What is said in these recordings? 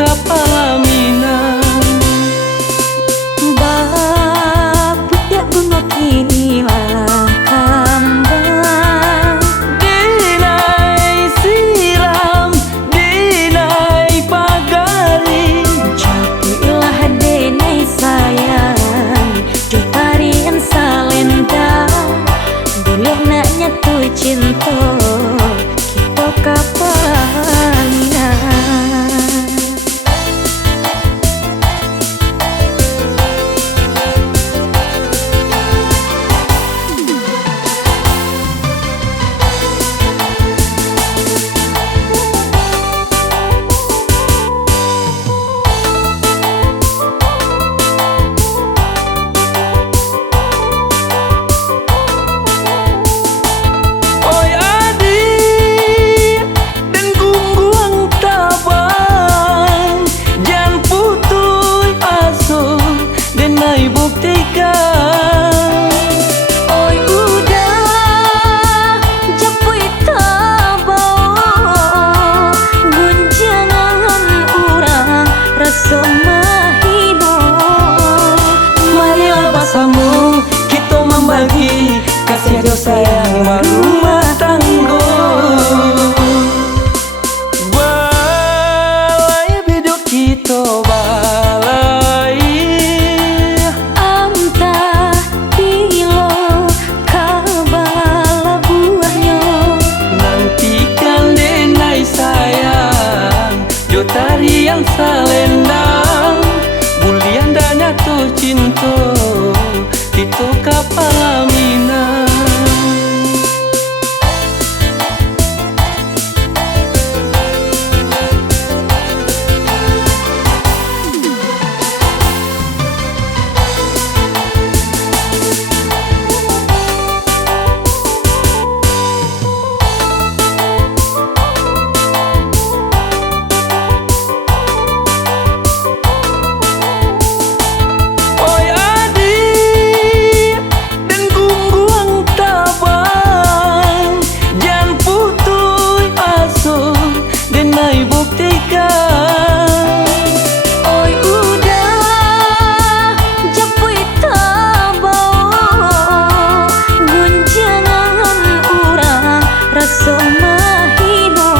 kapalaminan. Baput ya gunung inilah kambang. Dinai siram, dinai pagari. Japilah denai sayang, jutarian salendang. Boleh nak nyatu cinta, kita kapalina. Oi udah japui tabau, gunjangan urang rasa mahino. Marilah bersama kita membagi kasih sayang rumah tangga. Balai biduk kita balai. Anta bilo kabala buahnya. Nantikan denai sayang, jotarian salendang. Bulian dan jatuh cinta, itu kapalaminan. Oi udah japui tabau, gunjangan urang rasa mahino.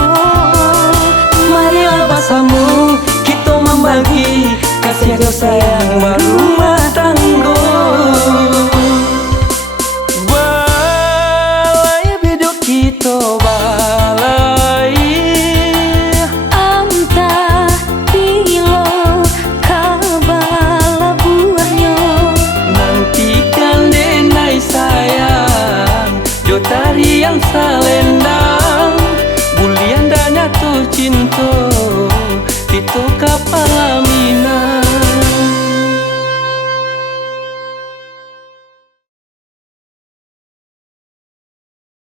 Marilah bersama kita membagi kasih sayang rumah tangga.